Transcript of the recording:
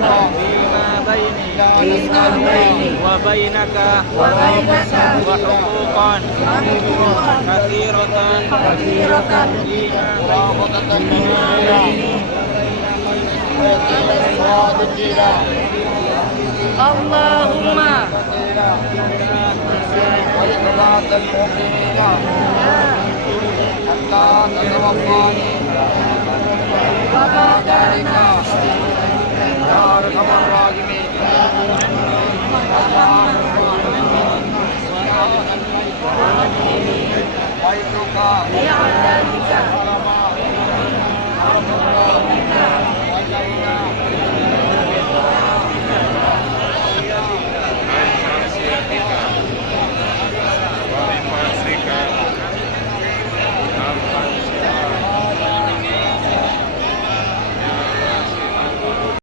فيما بيني وبينك وحقوقا كثيرة اللهم وإخلاص المؤمنين حتى تتوفاني وما ذلك يا أرحم الراحمين. بيتك